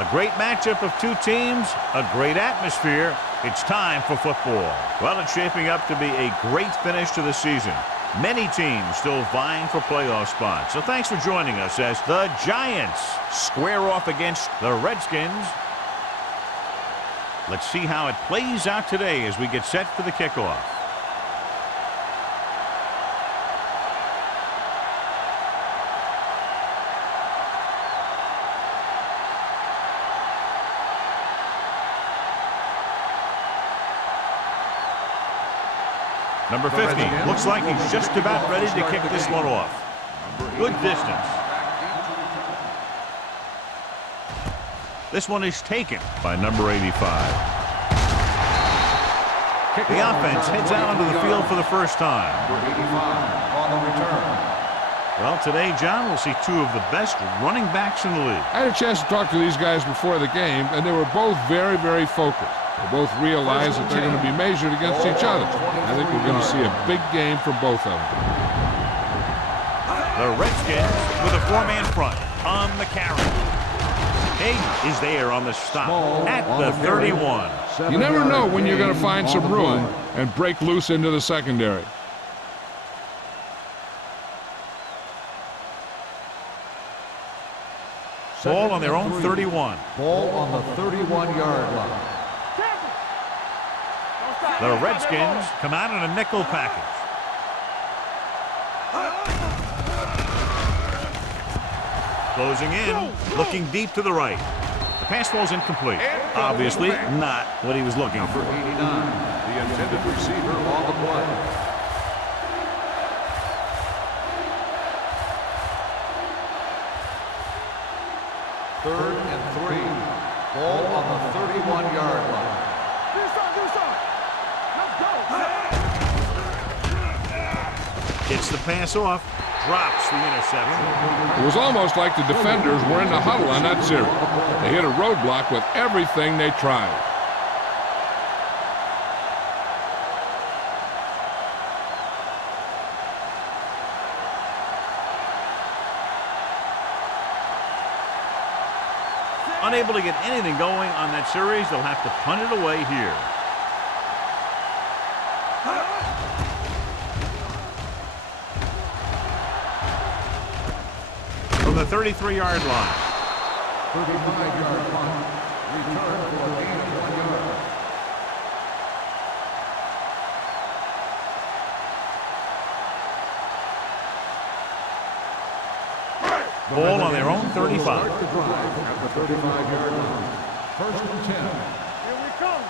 A great matchup of two teams, a great atmosphere. It's time for football. Well, it's shaping up to be a great finish to the season. Many teams still vying for playoff spots. So thanks for joining us as the Giants square off against the Redskins. Let's see how it plays out today as we get set for the kickoff. Number 50 looks like he's just about ready to kick this one off. Good distance. This one is taken by number 85. The offense heads out onto the field for the first time. Well, today, John, we'll see two of the best running backs in the league. I had a chance to talk to these guys before the game, and they were both very, very focused. They both realize that they're going to be measured against each other. I think we're going to see a big game from both of them. The Redskins with a four-man front on the carry. Hayden is there on the stop at the 31. You never know when you're going to find some room and break loose into the secondary. Ball on their own 31. Ball on the 31-yard line. The Redskins come out in a nickel package. Closing in, looking deep to the right. The pass ball's incomplete. Obviously not what he was looking for. Number 89, the intended receiver on the play. Third and 3. Ball on the 31-yard line. Gets the pass off, drops the interception. It was almost like the defenders were in the huddle on that series. They hit a roadblock with everything they tried. Unable to get anything going on that series, they'll have to punt it away here. From the 33-yard line. 35-yard punt. Return for a gain of 1 yard. Ball on their own 35. At the 35-yard line. First and 10. Here we come.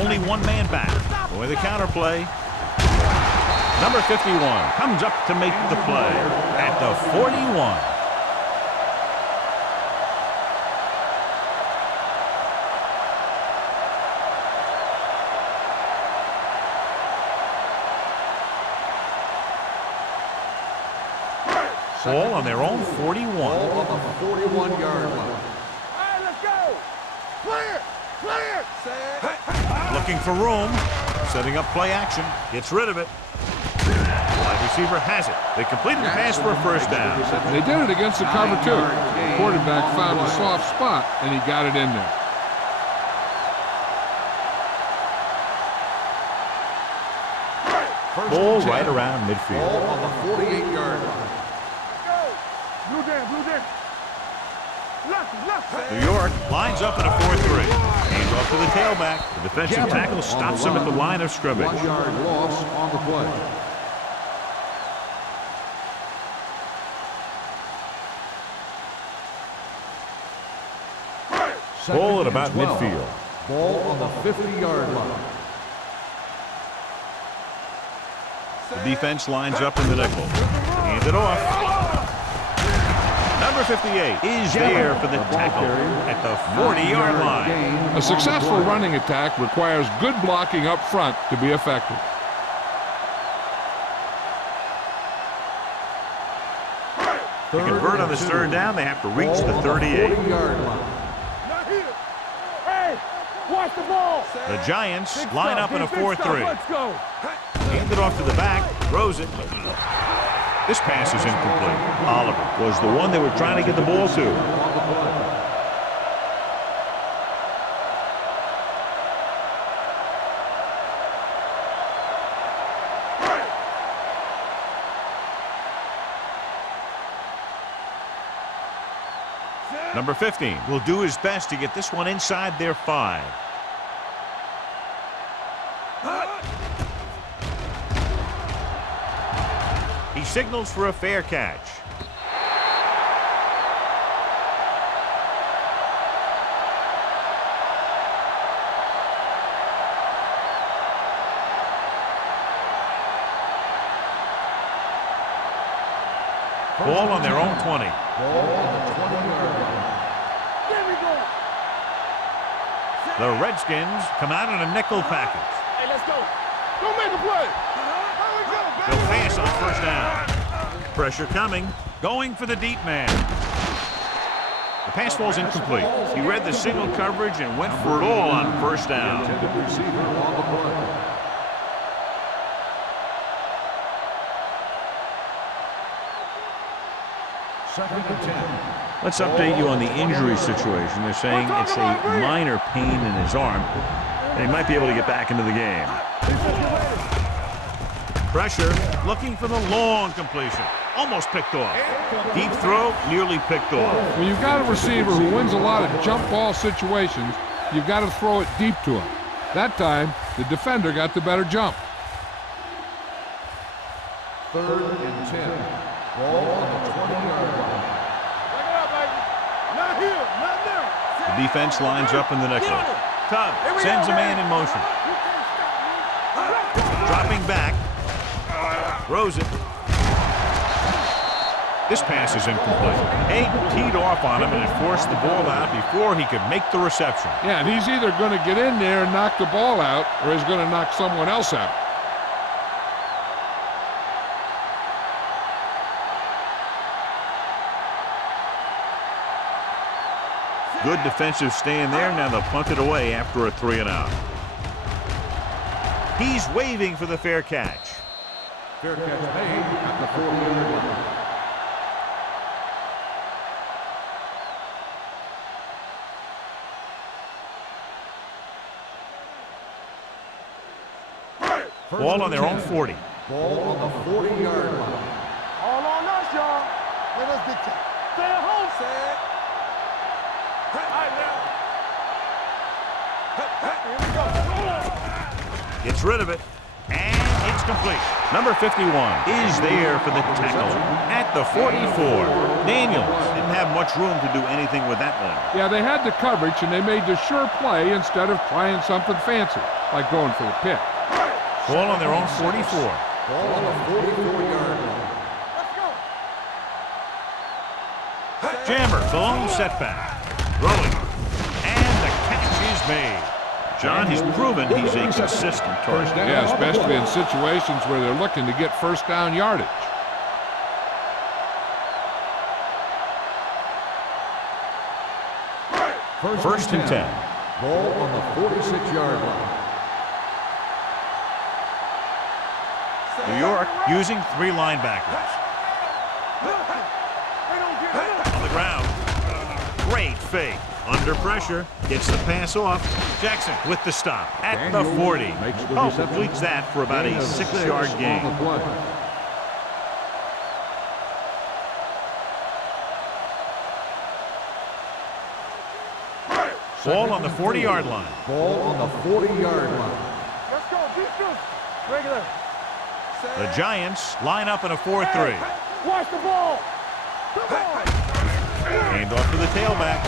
Only one man back. Boy, the counter play. Number 51 comes up to make the play at the 41. Ball on their own 41. Ball on the 41-yard line. All right, let's go. Clear. Clear. Looking for room. Setting up play action. Gets rid of it. Wide receiver has it. They completed the pass for a first down. They did it against the cover, too. The quarterback found a soft spot, and he got it in there. Ball right around midfield. Ball on the 48-yard line. Blue down, blue down. Left. New York lines up in a 4-3. Hands off to the tailback. The defensive tackle stops him at the line of scrimmage. 1 yard loss on the play. Ball at about midfield. Ball on the 50-yard line. The defense lines up in the nickel. Hand it off. Number 58 is there for the tackle at the 40-yard line. A successful running attack requires good blocking up front to be effective. To convert on this third down, they have to reach the 38. 40-yard line. Not here. Hey, watch the ball. The Giants line up in a 4-3. Let's go. Hand it off to the back, throws it. This pass is incomplete. Oliver was the one they were trying to get the ball to. Number 15 will do his best to get this one inside their 5. He signals for a fair catch. Ball on their own 20. Ball on the 20-yard line. There we go. The Redskins come out in a nickel package. Hey, let's go. Go make a play. There we go, baby. They'll pass on first down. Pressure coming. Going for the deep man. The pass falls incomplete. He read the single coverage and went for it all on first down. Intended receiver on the play. Second and 10. Let's update you on the injury situation. They're saying it's a minor pain in his arm, and he might be able to get back into the game. Pressure, looking for the long completion. Almost picked off. Deep throw, nearly picked off. When you've got a receiver who wins a lot of jump ball situations, you've got to throw it deep to him. That time, the defender got the better jump. Third and 10. Ball on the 20-yard line. Back it up, baby. Not here, not there. The defense lines up in the nickel. Tubb sends a man in motion. Dropping back. Throws it. This pass is incomplete. Egg teed off on him and it forced the ball out before he could make the reception. Yeah, and he's either going to get in there and knock the ball out, or he's going to knock someone else out. Good defensive stand there. Now they'll punt it away after a 3-and-out. He's waving for the fair catch. Fair catch made at the 40-yard line. Ball on their own 40. Ball on the 40-yard line. All on us, y'all. Let us dictate. Stay at home, say it. All right, now. Here we go. Gets rid of it. And it's complete. Number 51 is there for the tackle at the 44. Daniels didn't have much room to do anything with that one. Yeah, they had the coverage, and they made the sure play instead of trying something fancy, like going for the pick. Ball on their own 44. Ball on the 44-yard line. Let's go. Jammer, the lone setback. Rolling. And the catch is made. John, he's proven he's a consistent target. Yeah, especially in situations where they're looking to get first down yardage. First and 10. Ball on the 46-yard line. New York using 3 linebackers. On the ground. Great fake. Under pressure. Gets the pass off. Jackson with the stop at the 40. Completes that for about a 6-yard gain. Ball on the 40-yard line. Ball on the 40-yard line. Let's go. Defense. Regular. The Giants line up in a 4-3. Watch the ball. Come on. Hand off to the tailback.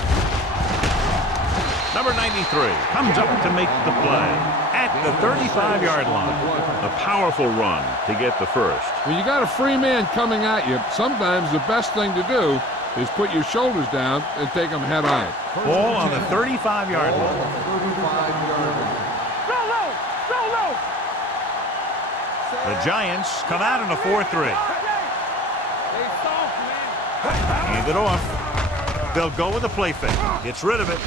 Number 93 comes up to make the play at the 35-yard line. A powerful run to get the first. When you got a free man coming at you, sometimes the best thing to do is put your shoulders down and take them head on. Ball on the 35-yard Ball line. on the 35-yard line. Go low. Go low. The Giants come out in a 4-3. They soft, man. Hand it off. They'll go with a play fake. Gets rid of it.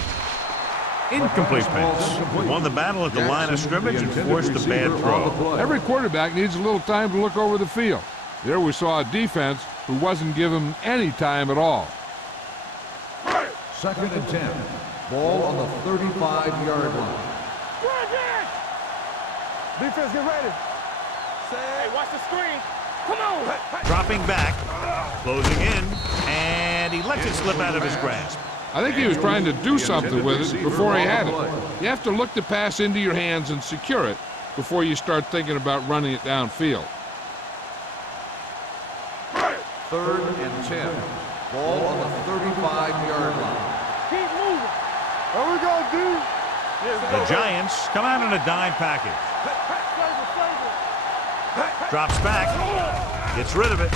Incomplete pass. Won the battle at the line of scrimmage and forced a bad throw. Every quarterback needs a little time to look over the field. There we saw a defense who wasn't given any time at all. Second and 10. Ball on the 35-yard line. Defense, get ready. Hey, watch the screen. Come on. Dropping back. Closing in. And he lets it slip out of his grasp. I think he was trying to do something with it before he had it. You have to look the pass into your hands and secure it before you start thinking about running it downfield. 3rd and 10. Ball on the 35-yard line. Keep moving. There we go, dude. The Giants come out in a dime package. Drops back. Gets rid of it.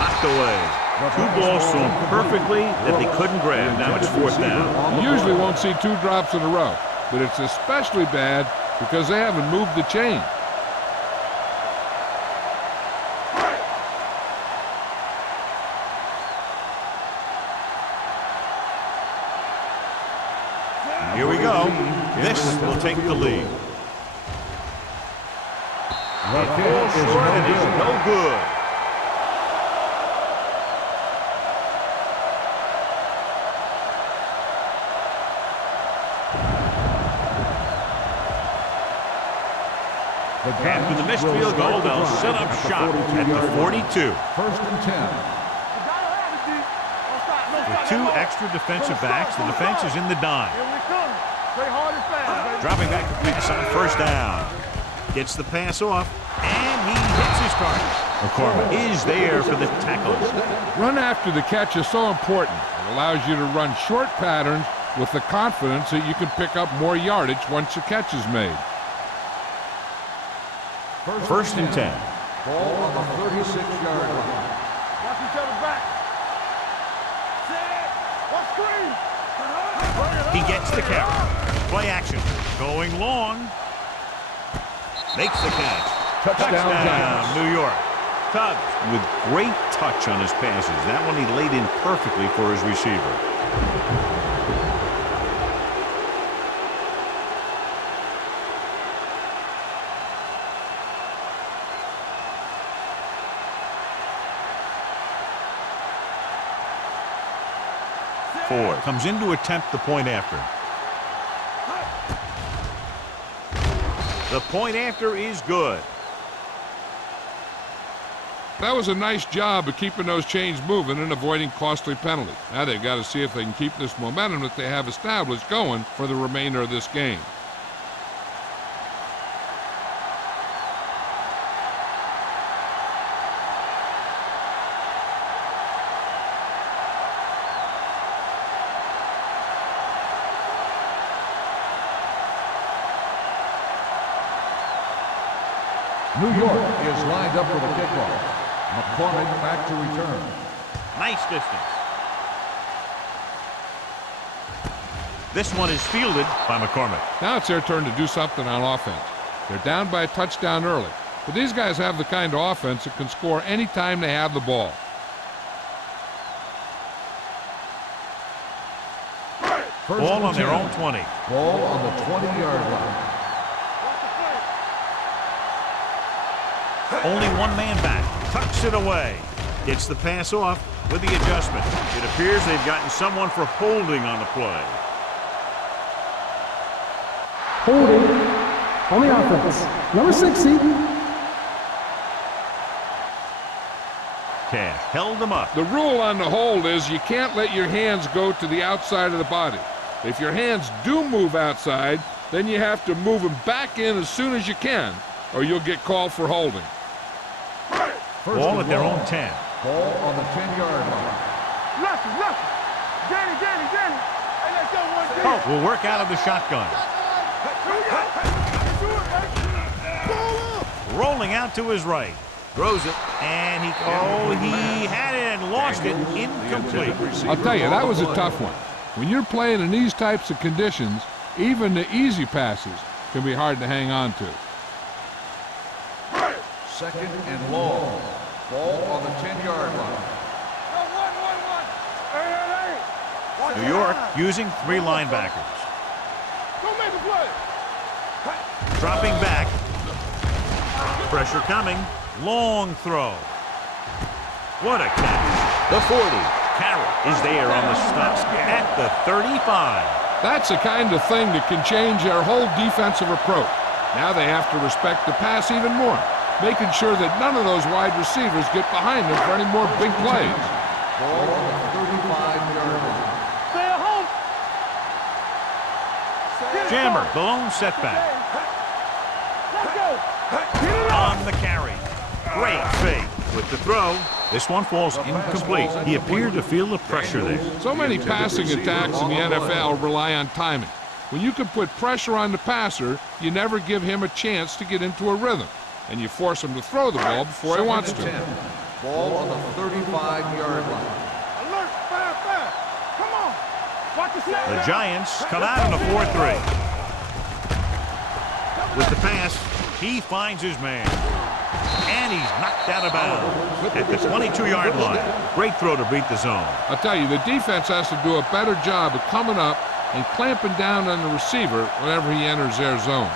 Knocked away. 2 balls to him perfectly that they couldn't grab. Now it's 4th down. You usually won't see 2 drops in a row, but it's especially bad because they haven't moved the chain. Here we go. This will take the lead. Ball short and is no good. After the missed field goal, they'll set up shop at the 42. 1st and 10. With 2 extra defensive backs, the defense is in the dime. Here we come. Play hard and fast, baby. Dropping back the pass on 1st down. Gets the pass off, and he hits his target. McCormick is there for the tackle. Run after the catch is so important. It allows you to run short patterns with the confidence that you can pick up more yardage once the catch is made. 1st and 10. Ball on the 36-yard line. Watch each other back. What's screen? He gets the carry. Play action. Going long. Makes the catch. Touchdown, New York. Tug with great touch on his passes. That one he laid in perfectly for his receiver. Ford comes in to attempt the point after. The point after is good. That was a nice job of keeping those chains moving and avoiding costly penalties. Now they've got to see if they can keep this momentum that they have established going for the remainder of this game. New York is lined up for the kickoff. McCormick back to return. Nice distance. This one is fielded by McCormick. Now it's their turn to do something on offense. They're down by a touchdown early, but these guys have the kind of offense that can score any time they have the ball. Ball on their own 20. Ball on the 20-yard line. Only one man back. Tucks it away. Gets the pass off with the adjustment. It appears they've gotten someone for holding on the play. Holding on the offense. Number 60. Cash held them up. The rule on the hold is you can't let your hands go to the outside of the body. If your hands do move outside, then you have to move them back in as soon as you can, or you'll get called for holding. Ball at their own 10. Ball on the 10-yard line. Lucky. Danny. Hey, let's go one deep. Pope will work out of the shotgun. Rolling out to his right. Throws it, and he had it and lost it. Incomplete. I'll tell you, that was a tough one. When you're playing in these types of conditions, even the easy passes can be hard to hang on to. 2nd and long. Ball on the 10-yard line. New York using 3 linebackers. Go make a play. Dropping back. Pressure coming. Long throw. What a catch. The 40. Carroll is there on the stop at the 35. That's the kind of thing that can change their whole defensive approach. Now they have to respect the pass even more, making sure that none of those wide receivers get behind them for any more big plays. Ball on the 35-yard line. Jammer, the lone setback. Let's go. Get it up. On the carry. Great fake. With the throw, this one falls incomplete. He appeared to feel the pressure there. So many passing attacks in the NFL rely on timing. When you can put pressure on the passer, you never give him a chance to get into a rhythm, and you force him to throw the ball before he wants to. Ball on the 35-yard line. Alert. Fast. Come on. Watch the snap. The Giants come out in a 4-3. With the pass, he finds his man. And he's knocked out of bounds at the 22-yard line. Great throw to beat the zone. I'll tell you, the defense has to do a better job of coming up and clamping down on the receiver whenever he enters their zone.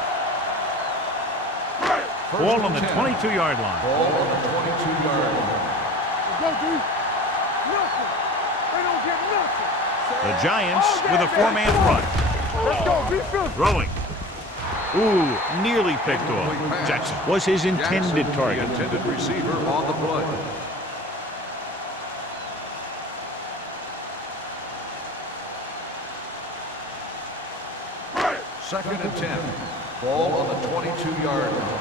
Ball on the 22-yard line. Ball on the 22-yard line. Go, D. Nothing. They don't get nothing. The Giants with a 4-man front. Let's go. Be physical. Throwing. Ooh, nearly picked off. Jackson was his intended target. The intended receiver on the play. Second and 10. Ball on the 22-yard line.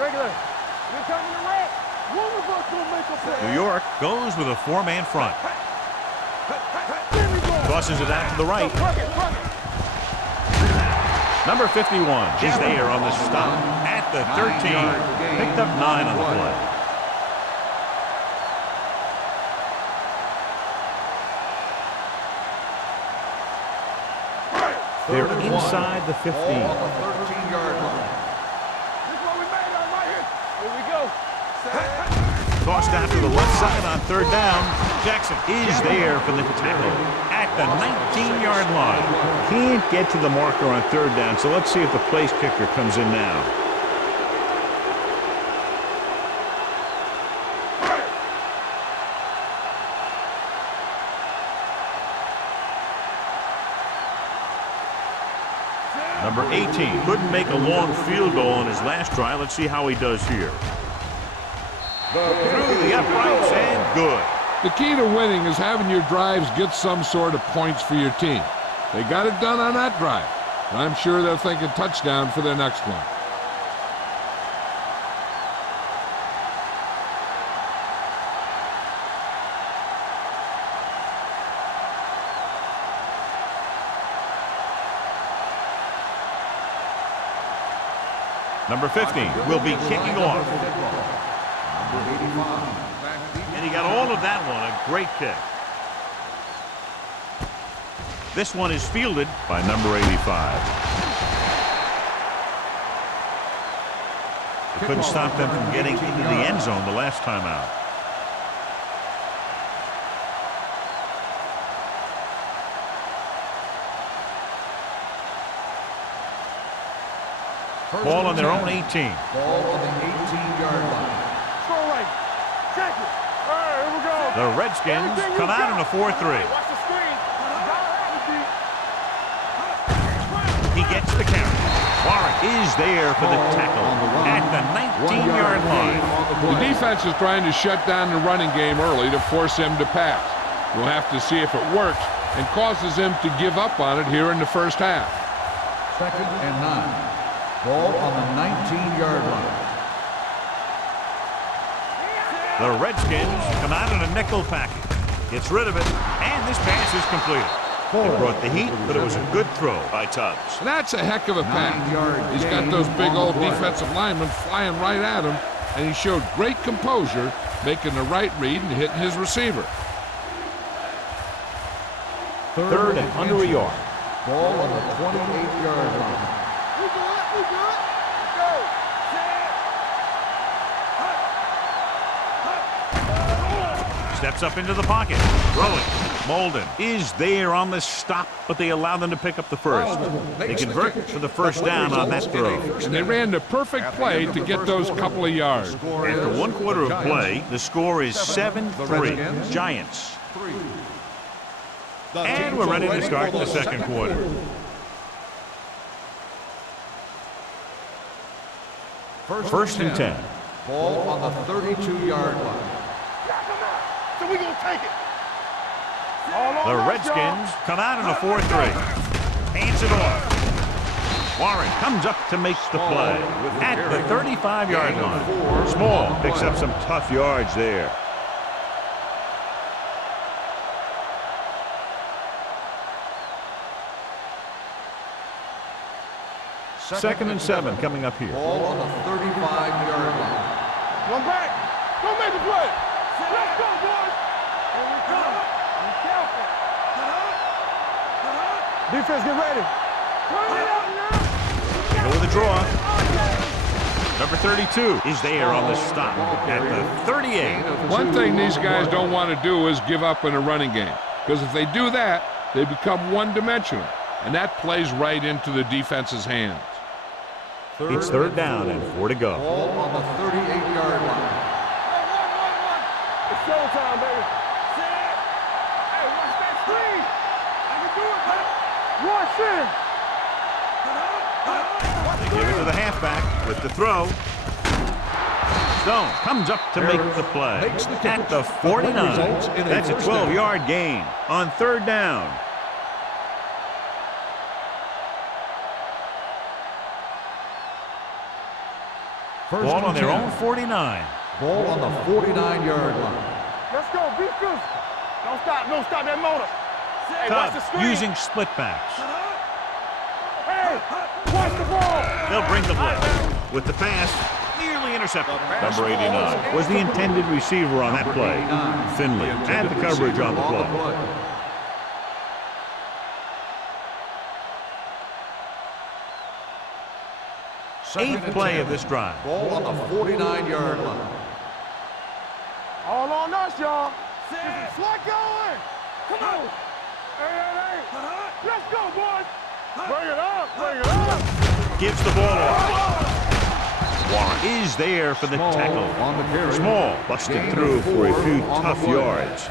Regular. You're coming to red. One of us will make a play. New York goes with a 4-man front. There we go. Tosses it out to the right. Fuck it. Number 51 is there on the stop at the 13. Picked up 9 on the play. They're inside the 15. Ball on the 13-yard line. This is what we made of right here. Here we go. Tossed out to the left side on 3rd down. Jackson is there for the tackle at the 19-yard line. Can't get to the marker on 3rd down, so let's see if the place kicker comes in now. Number 18 couldn't make a long field goal on his last try. Let's see how he does here. Through the uprights and good. The key to winning is having your drives get some sort of points for your team. They got it done on that drive. And I'm sure they're thinking touchdown for their next one. Number 15 will be kicking off. Number 85. And he got all of that one. A great kick. This one is fielded by number 85. They couldn't stop them from getting into the end zone the last time out. Ball on their own 18. Ball on the 18-yard line. Go right. Check it. All right, here we go. The Redskins come out in a 4-3. Watch the screen. He gets the carry. Warren is there for the tackle at the 19-yard line. The defense is trying to shut down the running game early to force him to pass. We'll have to see if it works and causes him to give up on it here in the first half. Second and 9. Ball on the 19-yard line. The Redskins come out in a nickel package. Gets rid of it, and this pass is completed. They brought the heat, but it was a good throw by Tubbs. And that's a heck of a pass. He's got those big old defensive linemen flying right at him, and he showed great composure, making the right read and hitting his receiver. Third and under a yard. Ball on the 28-yard line. We good. Let's go. Steps up into the pocket. Throwing. Molden is there on the stop, but they allow them to pick up the first. They convert for the first down on that throw. And they ran the perfect play to get those couple of yards. After 1 quarter of play, the score is 7-3. Giants. And we're ready to start the second quarter. First and 10. Ball on the 32-yard line. So we gonna take it. The Redskins come out in a 4-3. Hands it off. Warren comes up to make the play at the 35-yard line. Small picks up some tough yards there. Second and 7 coming up here. Ball on the 35-yard line. One back. Don't make the play. Let's go, boys. Here we come. Be careful. Defense, get ready. Turn it up now. They go with a draw. Number 32 is there on the stop at the 38. One thing these guys don't want to do is give up in a running game, because if they do that, they become one-dimensional, and that plays right into the defense's hands. It's third down and 4 to go. Ball on the 38-yard line. It's showtime, baby. Hey, watch that screen. I can do it, man. Watch it. They give it to the halfback with the throw. Stone comes up to make the play at the 49. That's a 12-yard gain on third down. Ball on their own 49. Ball on the 49-yard line. Let's go. Be physical. Don't stop. Don't stop that motor. Hey, watch the Cubs screen. using split backs. Hey, watch the ball. They'll bring the blitz with the pass. Nearly intercepted. Number 89 was the intended receiver on that play. Finley had the coverage on the play. Eighth play of this drive. Ball on the 49-yard line. All on us, y'all. Slot going. Come on. Hey. Let's go, boys. Bring it up. Bring it up. Gives the ball off. Warren is there for the tackle. On the carry. Small busted through for a few tough yards.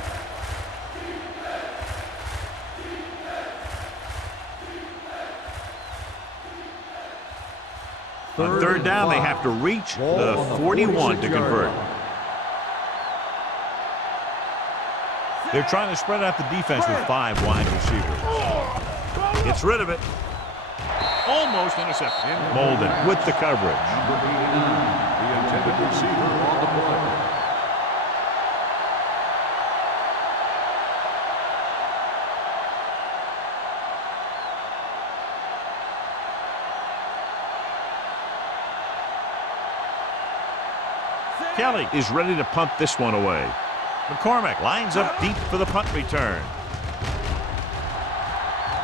On third down, they have to reach the 41 to convert. They're trying to spread out the defense with 5 wide receivers. Gets rid of it. Almost intercepted. Molden with the coverage. Number 89, the intended receiver on the play. Kelly is ready to punt this one away. McCormick lines up deep for the punt return.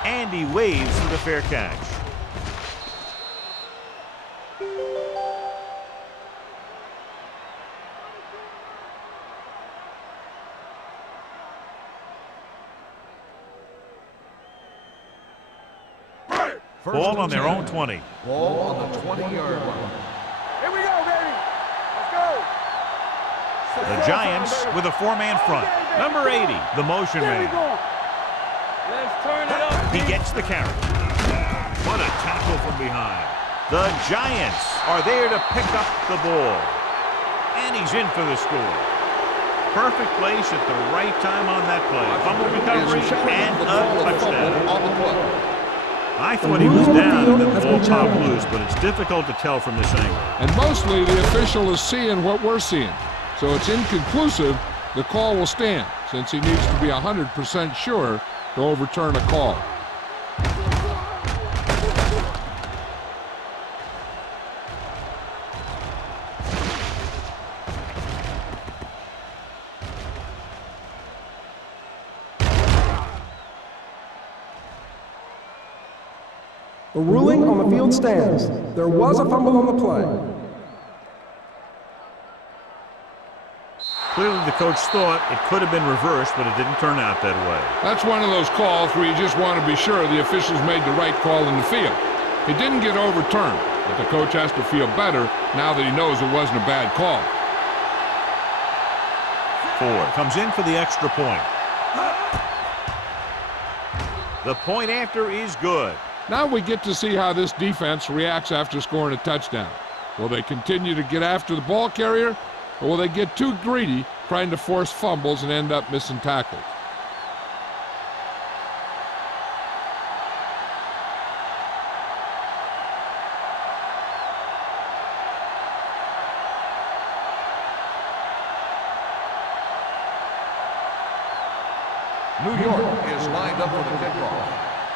And he waves for the fair catch. Ball on their own 20. Ball on the 20-yard line. Here we go, baby. Let's go. The Giants with a 4-man front. Number 80, the motion There we man. go. Let's turn it up. He gets the carry. What a tackle from behind. The Giants are there to pick up the ball. And he's in for the score. Perfect place at the right time on that play. Fumble recovery and a touchdown. On the play. I thought he was down and the ball popped loose, but it's difficult to tell from this angle. And mostly the official is seeing what we're seeing. So it's inconclusive. The call will stand, since he needs to be 100% sure to overturn a call. The ruling on the field stands. There was a fumble on the play. Clearly the coach thought it could have been reversed, but it didn't turn out that way. That's one of those calls where you just want to be sure the officials made the right call in the field. It didn't get overturned, but the coach has to feel better now that he knows it wasn't a bad call. Ford comes in for the extra point. The point after is good. Now we get to see how this defense reacts after scoring a touchdown. Will they continue to get after the ball carrier, or will they get too greedy trying to force fumbles and end up missing tackles? New York is lined up for the kickoff.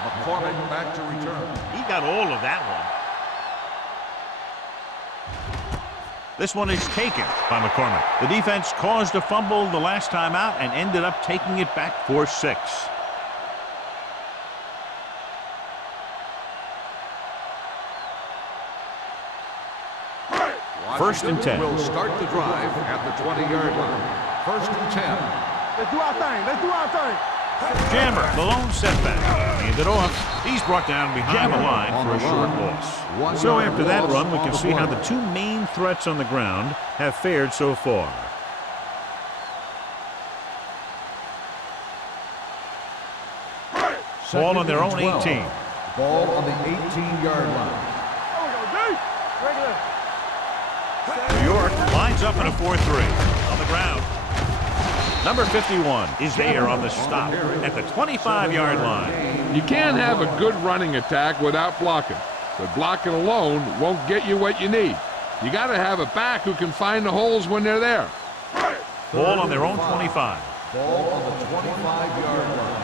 McCormick back to return. He got all of that one. This one is taken by McCormick. The defense caused a fumble the last time out and ended up taking it back for 6. First and 10. Will start the drive at the 20-yard line. First and 10. Let's do our thing. Let's do our thing. Jammer, the lone setback. Hand it off. He's brought down behind the line for a short loss. So after that run, we can see how the two main threats on the ground have fared so far. Ball on their own 18. Ball on the 18-yard line. New York lines up in a 4-3 on the ground. Number 51 is there on the stop at the 25-yard line. You can't have a good running attack without blocking, but blocking alone won't get you what you need. You got to have a back who can find the holes when they're there. Ball on their own 25. Ball on the 25-yard line.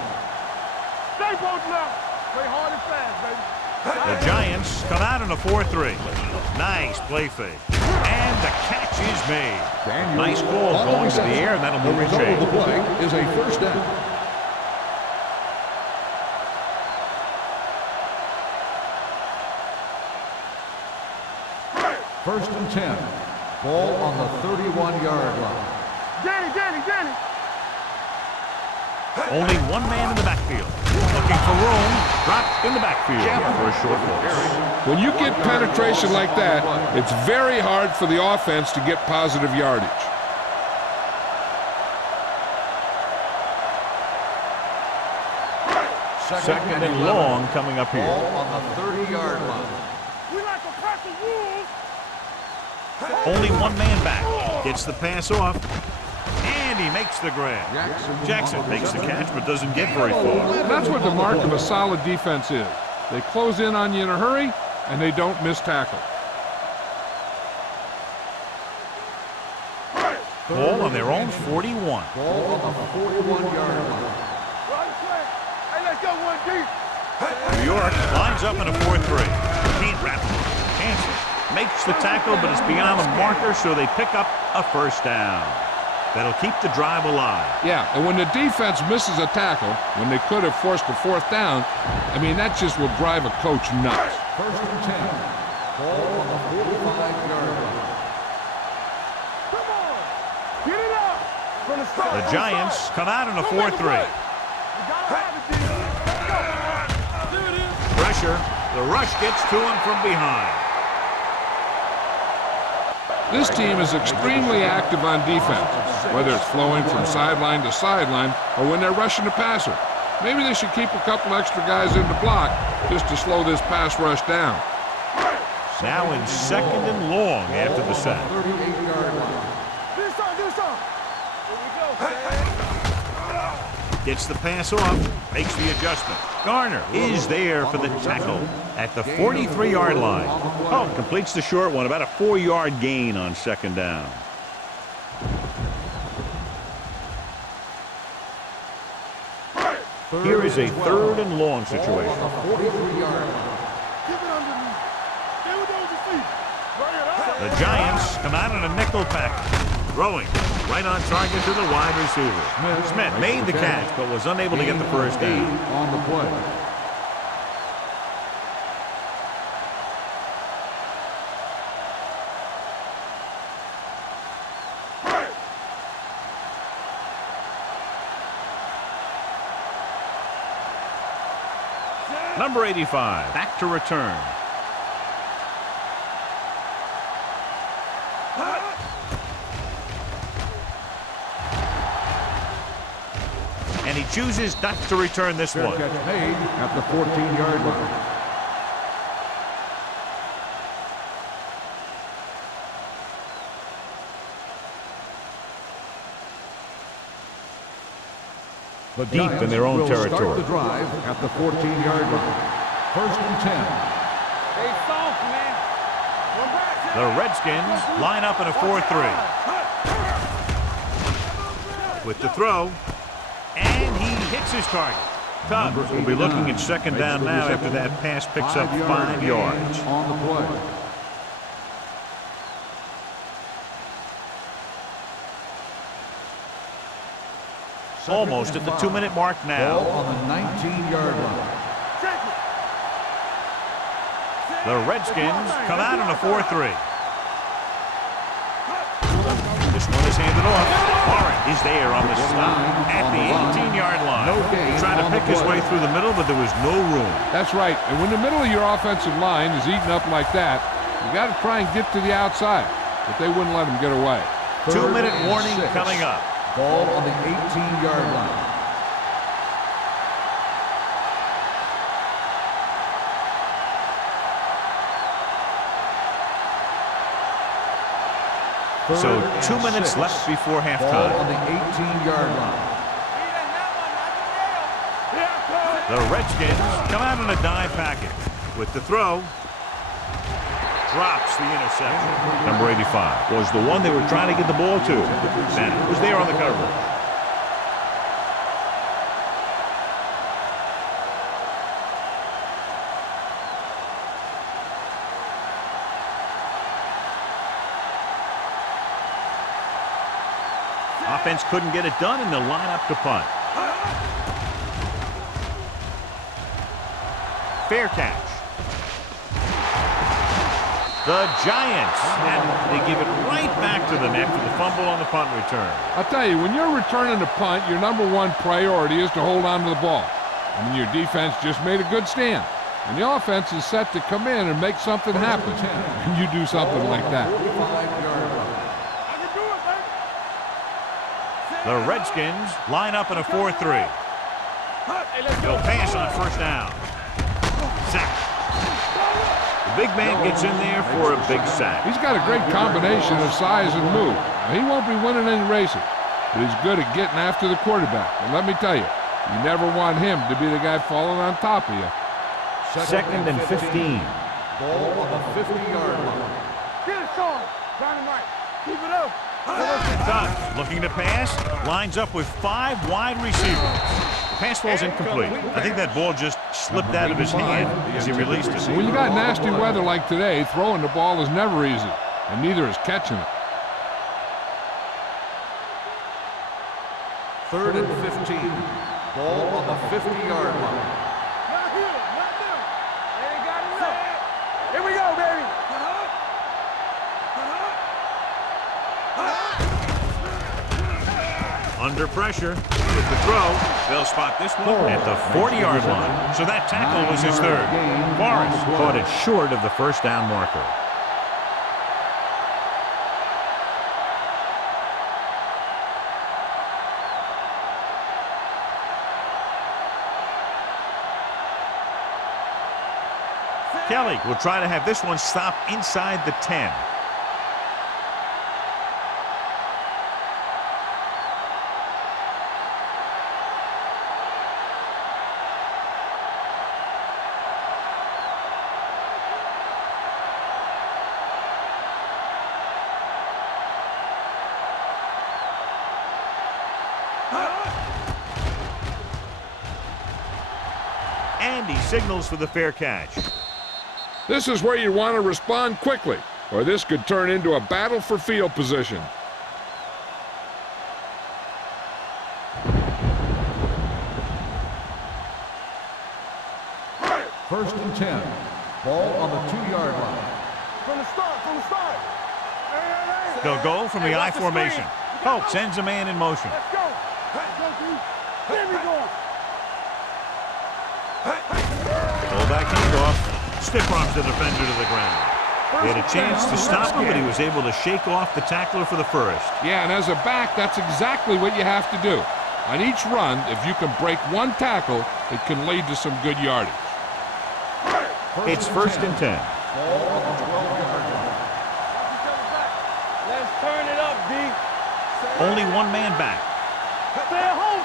Stay posted up. Play hard and fast, baby. The Giants come out in a 4-3. Nice play fake. And the catch is made. Nice ball going to the air, and that'll move the chain. The play is a first down. First and 10. Ball on the 31-yard line. Danny. Only one man in the backfield. Looking for room. Dropped in the backfield for a short loss. When you get penetration like that, it's very hard for the offense to get positive yardage. Second and long coming up here. Ball on the 30-yard line. We like to crack the rules. Only one man back. Gets the pass off. And he makes the grab. Jackson makes the catch but doesn't get very far. That's what the mark of a solid defense is. They close in on you in a hurry, and they don't miss tackle. Ball on their own 41. Ball on the 41-yard line. Hey, let's go one deep. New York lines up in a 4-3. Can't wrap it. Hanson makes the tackle, but it's beyond the marker, so they pick up a first down. That'll keep the drive alive. Yeah, and when the defense misses a tackle, when they could have forced a fourth down, I mean, that just will drive a coach nuts. First and 10. Ball on the 45-yard line. Come on. Get it up. From the start. The Giants come out in a 4-3. Pressure. The rush gets to him from behind. This team is extremely active on defense, whether it's flowing from sideline to sideline or when they're rushing the passer. Maybe they should keep a couple extra guys in the block just to slow this pass rush down. Now in second and long after the sack. 38-yard line. Do something. Gets the pass off, makes the adjustment. Garner is there for the tackle at the 43-yard line. Oh, completes the short one, about a 4-yard gain on second down. Here is a third and long situation. 43-yard line. Keep it underneath. Stay with those feet. Bring it up. The Giants come out in a nickel package. Throwing right on target to the wide receiver. Smith made the catch but was unable to get the first down. On the play. Number 85, back to return. And he chooses not to return this one. Catch made at the 14-yard line. Deep in their own territory. Start the drive at the 14-yard line. First and 10. Hey, soft, man. The Redskins line up in a 4-3. With the throw, and he's hits his target. Tubbs will be looking at second down now after that pass picks up 5 yards. On the play. Almost at the 2-minute mark now. Ball on the 19-yard line. The Redskins come out on a 4-3. This one is handed off. Warren is there on the stop at the 18-yard line. He tried to pick his way through the middle, but there was no room. That's right. And when the middle of your offensive line is eaten up like that, you got to try and get to the outside. But they wouldn't let him get away. 2-minute warning coming up. Ball on the 18-yard line. So 2 minutes left before halftime. Ball on the 18-yard line. The Redskins come out in a dive package. With the throw, drops the interception. Number 85 was the one they were trying to get the ball to. Bennett was there on the coverage. Offense couldn't get it done in the lineup to punt. Fair catch. The Giants, and they give it right back to the net for the fumble on the punt return. I'll tell you, when you're returning a punt, your #1 priority is to hold on to the ball. I mean, your defense just made a good stand. And the offense is set to come in and make something happen. And you do something like that. The Redskins line up in a 4-3. They'll pass on first down. Sack. The big man gets in there for a big sack. He's got a great combination of size and move. Now, he won't be winning any races, but he's good at getting after the quarterback. And let me tell you, you never want him to be the guy falling on top of you. Second and 15. Ball on the 50-yard line. Get it, Sean. Dynamite. Keep it up. Tubbs looking to pass, lines up with 5 wide receivers. The pass falls incomplete. I think that ball just slipped out of his hand as he released it. When you got nasty weather like today, throwing the ball is never easy, and neither is catching it. 3rd and 15. Ball on the 50-yard line. Not here. Not them. They ain't got it left. Here we go, baby. Under pressure with the throw. They'll spot this one at the 40-yard line. So that tackle was his 3rd. Forrest caught it short of the first down marker. Kelly will try to have this one stop inside the 10. And he signals for the fair catch. This is where you want to respond quickly, or this could turn into a battle for field position. First and 10. Ball on the 2-yard line. From the start. From the start. Hey. They'll go from the I formation. Hope sends a man in motion. Let's go. Let's go, dude. There we go. Fullback handoff. Stiff arms the defender to the ground. He had a chance to stop him, but he was able to shake off the tackler for the first. Yeah, and as a back, that's exactly what you have to do. On each run, if you can break one tackle, it can lead to some good yardage. It's first and 10. Ball on the 12-yard line. Let's turn it up, D. Only one man back. Stay at home.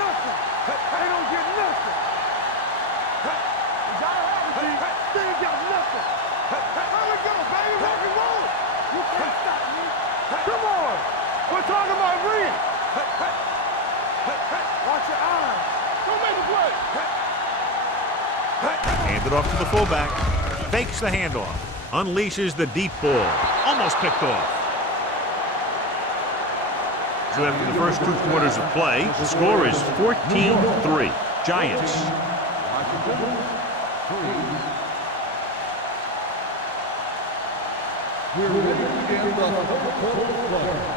Nothing. They don't get nothing. You gotta have it, D. They ain't got nothing. Here we go, baby. Rock and roll. You can't stop me. Come on. We're talking about Reed. Watch your eyes. Don't make a play. Hand it off to the fullback. Fakes the handoff. Unleashes the deep ball. Almost picked off. So after the first 2 quarters of play, the score is 14-3. Giants. Washington, 3. We're ready to begin the fourth quarter of play.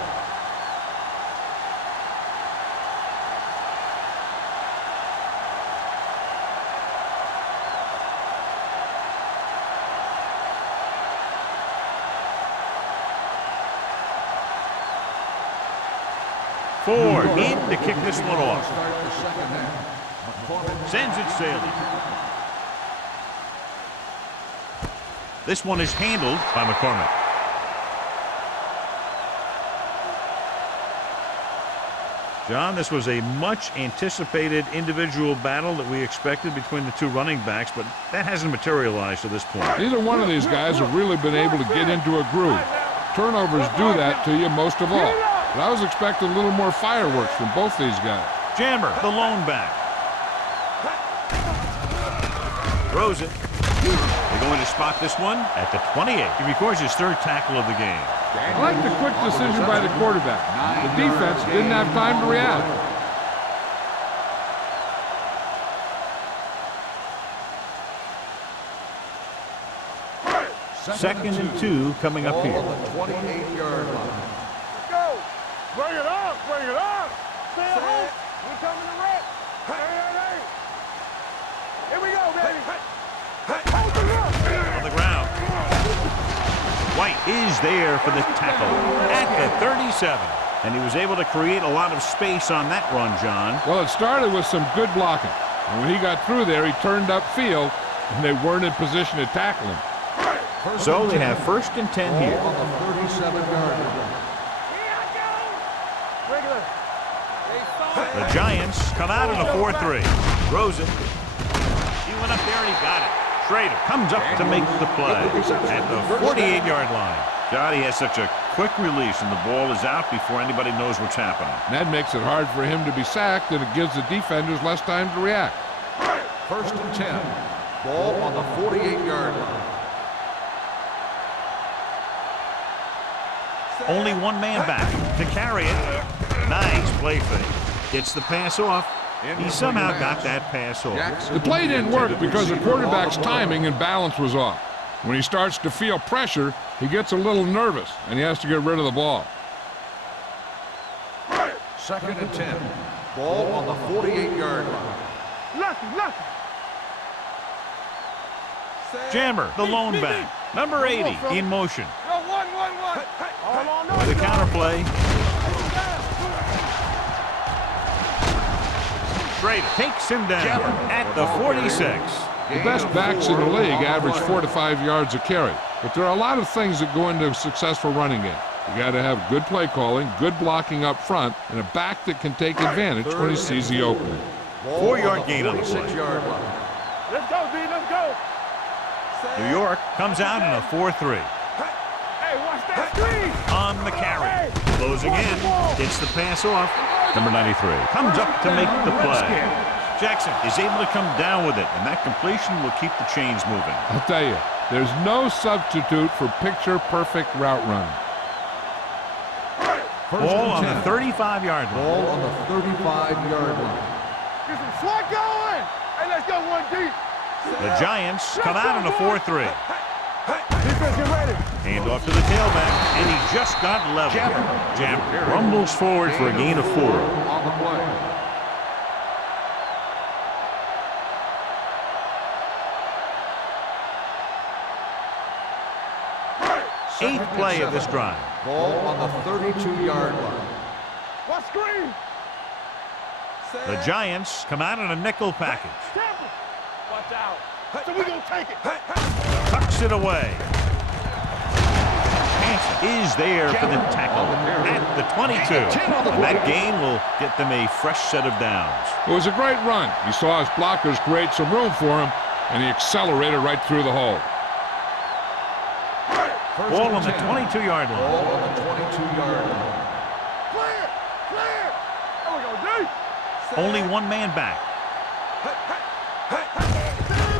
Ford in to kick this one off. Start the second half. Sends it sailing. This one is handled by McCormick. John, this was a much anticipated individual battle that we expected between the 2 running backs, but that hasn't materialized to this point. Neither one of these guys have really been able to get into a groove. Turnovers do that to you most of all. But I was expecting a little more fireworks from both these guys. Jammer, the lone back. Throws it. They're going to spot this one at the 28. He records his 3rd tackle of the game. I like the quick decision by the quarterback. The defense didn't have time to react. Second and 2 coming up here. On the 28-yard line. Let's go. Bring it up. Bring it up. Stay at home. We coming to wreck. Hey. Here we go, baby. Hold the run. On the ground. White is there for the tackle at the 37. And he was able to create a lot of space on that run, John. Well, it started with some good blocking. And when he got through there, he turned upfield, and they weren't in position to tackle him. So they have 1st and 10 here. On the 37-yard line. The Giants come out in a 4-3. Throws it. He went up there and he got it. Schrader comes up to make the play at the 48-yard line. God, he has such a quick release, and the ball is out before anybody knows what's happening. And that makes it hard for him to be sacked, and it gives the defenders less time to react. 1st and 10. Ball on the 48-yard line. Only one man back to carry it. Nice play fake. Gets the pass off. He somehow got that pass off. The play didn't work because the quarterback's timing and balance was off. When he starts to feel pressure, he gets a little nervous, and he has to get rid of the ball. 2nd and 10. Ball on the 48-yard line. Lucky. Jammer, the lone back. Number 80 in motion. Yo, one. All on us. The counterplay. Schrader takes him down at the 46. The best backs in the league average 4 to 5 yards a carry. But there are a lot of things that go into a successful running game. You got to have good play calling, good blocking up front, and a back that can take advantage when he sees the opening. 4-yard gain on the play. 46-yard line. Let's go, D. Let's go. New York comes out in a 4-3. Hey, watch that screen. On the carry. Closing in. Gets the pass off. Number 93 comes up to make the play. Jackson is able to come down with it, and that completion will keep the chains moving. I'll tell you, there's no substitute for picture-perfect route running. Ball on the 35-yard line. Ball on the 35-yard line. Get some slot going. Hey, let's go one deep. The Giants come out in a 4-3. Defense, get ready. Hand off to the tailback, and he just got level. Jammer rumbles forward for a gain of 4. On the play. Eighth play of this drive. Ball on the 32-yard line. Watch screen. The Giants come out in a nickel package. Tampa. Watch out. So we gonna take it. Tucks it away. Hanson is there for the tackle at the 22. And that gain will get them a fresh set of downs. It was a great run. He saw his blockers create some room for him, and he accelerated right through the hole. Ball on the 22-yard line. Ball on the 22-yard line. Clear. There we go, D. Only one man back.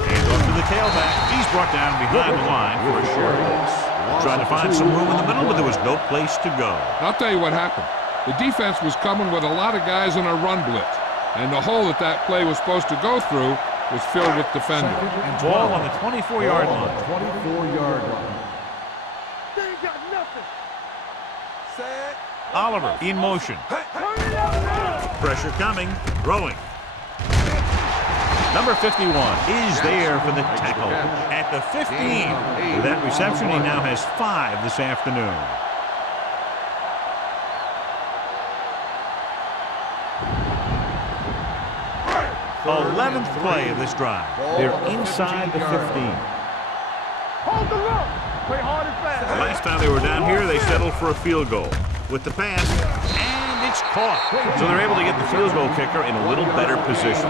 And off to the tailback. He's brought down behind the line for a short loss. Trying to find some room in the middle, but there was no place to go. I'll tell you what happened. The defense was coming with a lot of guys in a run blitz, and the hole that play was supposed to go through was filled with defenders. Ball on the 24-yard line. 24-yard line. They ain't got nothing. Oliver in motion. Pressure coming. Throwing. Number 51 is there for the tackle at the 15. With that reception, he now has 5 this afternoon. 11th play of this drive. They're inside the 15. Hold the look. Play hard and fast. The last time they were down here, they settled for a field goal. With the pass, and it's caught. So they're able to get the field goal kicker in a little better position.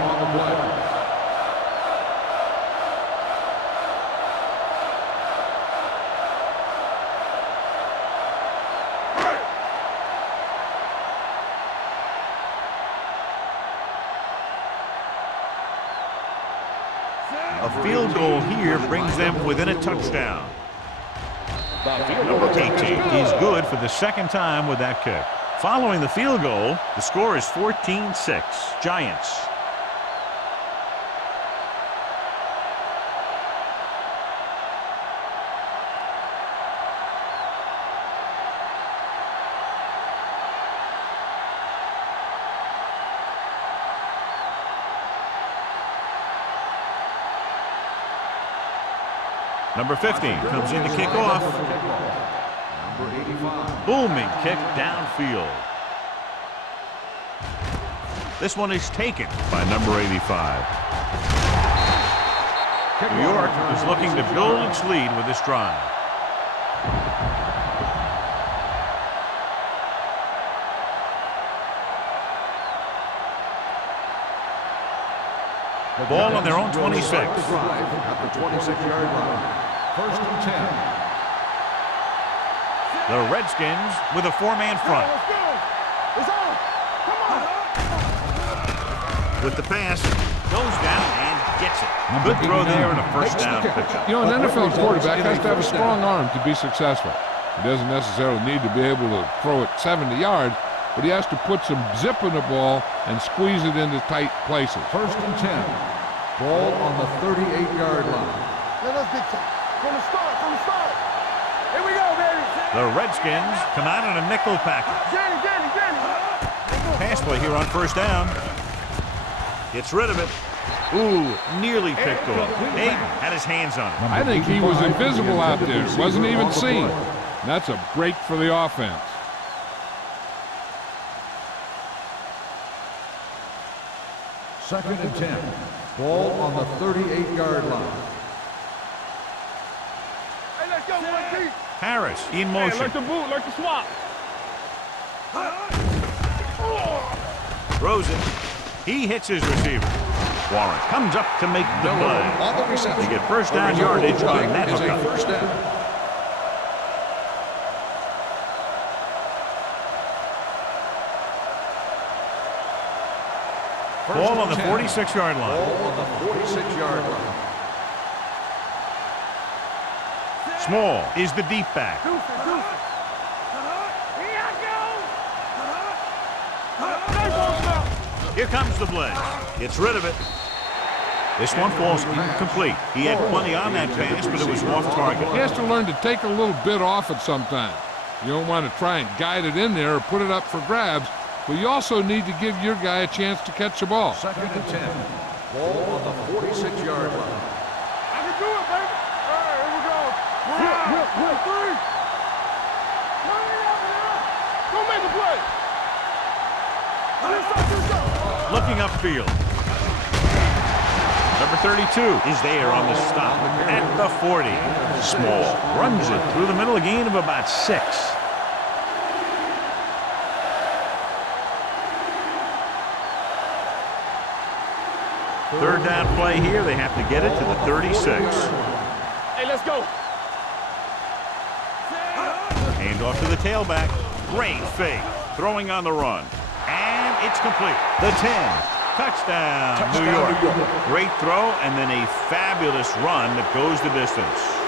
A field goal here brings them within a touchdown. Number 18 is good for the second time with that kick. Following the field goal, the score is 14-6. Giants. Number 15 comes in to kick off. Booming kick downfield. This one is taken by number 85. New York is looking to build its lead with this drive. The ball on their own 26. At the 26-yard line. 1st and 10. The Redskins with a 4-man front. Let's go. It's on. Come on. With the pass, goes down and gets it. Good throw there and a first down pickup. You know, an NFL quarterback has to have a strong arm to be successful. He doesn't necessarily need to be able to throw it 70 yards, but he has to put some zip in the ball and squeeze it into tight places. 1st and 10. Ball on the 38-yard line. Let us get from the start. Here we go, baby. The Redskins come out in a nickel package. Danny. Pass play here on first down. Gets rid of it. Ooh, nearly picked off. Abe had his hands on it. I think he was invisible out there. Wasn't even seen. That's a break for the offense. Second and 10. Ball on the 38-yard line. Hey, let's go, one deep. Harris in motion. Like the boot, like the swap. Throws it. He hits his receiver. Warren comes up to make the play. On the reception. They get first down yardage on that hookup. First down. Ball on the 46-yard line. Ball on the 46-yard line. Small is the deep back. Here comes the blitz. Gets rid of it. This one falls incomplete. He had plenty on that pass, but it was off target. He has to learn to take a little bit off it sometimes. You don't want to try and guide it in there or put it up for grabs, but you also need to give your guy a chance to catch the ball. Second and 10. Ball on the 46-yard line. I can do it, baby. All right, here we go. We're three. Go make a play. Looking upfield. Number 32 is there on the stop at the 40. Small runs it through the middle, a gain of about 6. Third down play here. They have to get it to the 36. Hey, let's go. Hand off to the tailback. Great fake. Throwing on the run. And It's complete. The 10. Touchdown, New York. Great throw and then a fabulous run that goes the distance.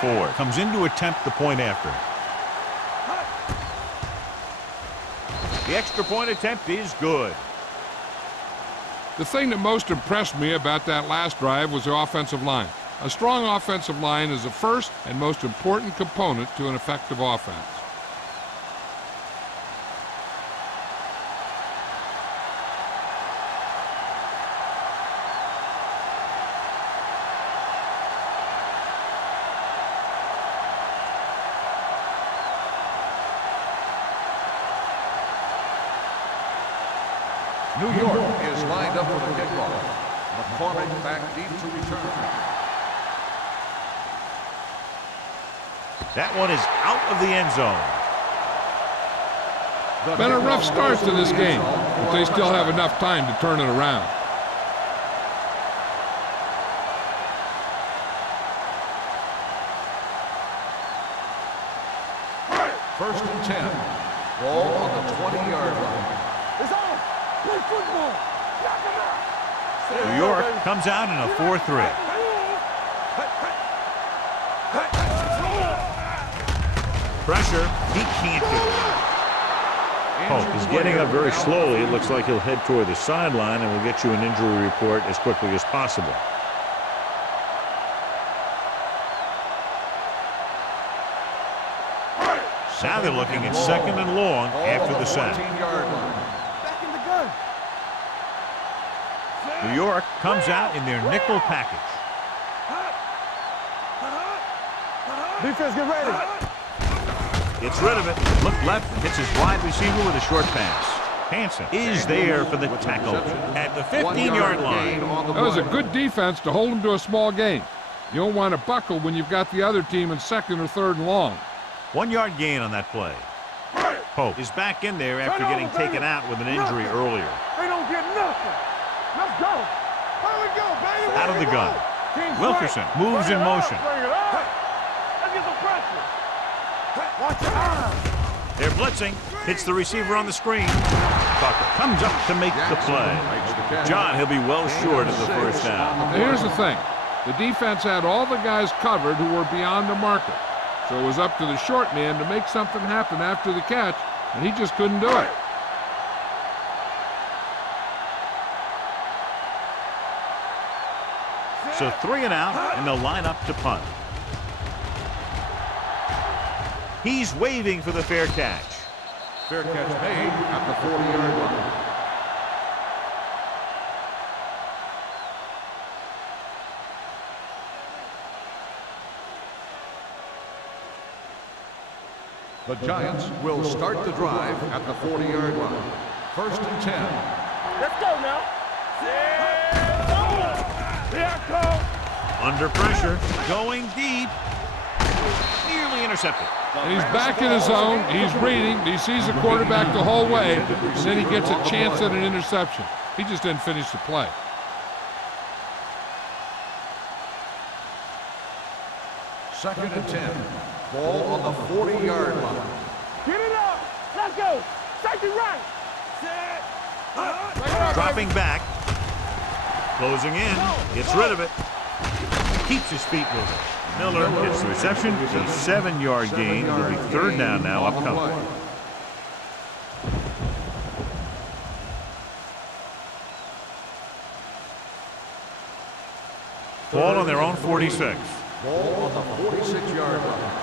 Ford comes in to attempt the point after. The extra point attempt is good. The thing that most impressed me about that last drive was the offensive line. A strong offensive line is the first and most important component to an effective offense. New York is lined up for the kickoff. McCormick back deep to return. That one is out of the end zone. Been a rough start to this game, but they still have enough time to turn it around. First and 10. Ball on the 20-yard line. It's on. Play football. Knock him out. New York comes out in a 4-3. Pressure. He can't get it right. Pope is getting up very slowly. It looks like he'll head toward the sideline, and we'll get you an injury report as quickly as possible. Now they're looking at second and long after the sack. Back in the gun. New York comes out in their nickel package. Defense, get ready. Gets rid of it. Look left, hits his wide receiver with a short pass. Hansen is there for the tackle at the 15-yard line. That was a good defense to hold them to a small gain. You don't want to buckle when you've got the other team in second or third and long. 1-yard gain on that play. Pope is back in there after getting taken out with an injury earlier. They don't get nothing. Let's go. Here we go, baby. Out of the gun. Wilkerson moves in motion. Bring it up. Let's get some pressure. Watch your arms. They're blitzing. Hits the receiver on the screen. Bucker comes up to make the play. John, he'll be well short of the first down. Now, here's the thing. The defense had all the guys covered who were beyond the marker. So it was up to the short man to make something happen after the catch, and he just couldn't do it. So 3 and out, and they'll line up to punt. He's waving for the fair catch. Fair catch made at the 40-yard line. The Giants will start the drive at the 40-yard line. First and 10. Let's go now. Here I come. Under pressure, going deep. Nearly intercepted. And he's back in his zone. He's reading. He sees the quarterback the whole way. And then he gets a chance at an interception. He just didn't finish the play. Second and 10. Ball on the 40-yard line. Get it up. Let's go. Safety right. Dropping back. Closing in. Gets rid of it. Keeps his feet moving. Miller gets the reception. A 7-yard gain. It'll be third down now upcoming. Ball on their own 46. Ball on the 46-yard line.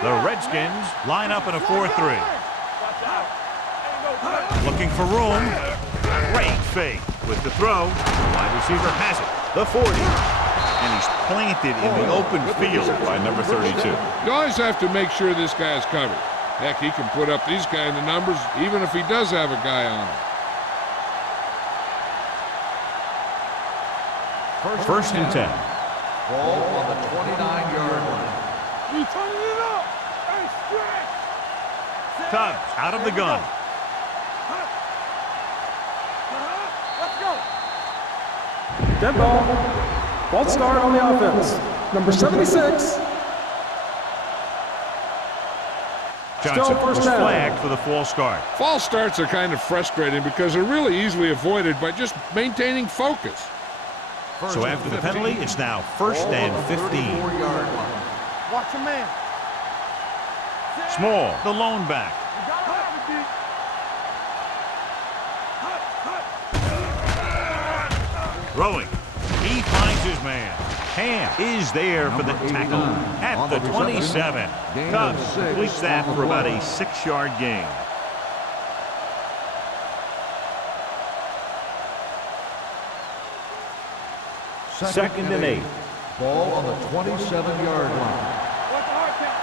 The Redskins line up in a 4-3. Looking for room. Great fake with the throw. Wide receiver has it. The 40. And he's planted in the open field by number 32. You always have to make sure this guy is covered. Heck, he can put up these kind of numbers even if he does have a guy on him. First and 10. Ball on the 29-yard line. You turning it up. Hey, stretch. Tubbs out of the gun. Let's go. Dead ball. False start on the offense. Number 76. Johnson first was down. flagged for the false start. False starts are kind of frustrating because they're really easily avoided by just maintaining focus. So after the penalty, it's now 1st and 15. 34-yard line. Watch your man. Small, the lone back. You gotta have it, D. Throwing. He finds his man. Ham is there for the tackle at the 27. Tubbs completes that for about a 6-yard gain. Second and 8. Ball on the 27-yard line. What's the hard count?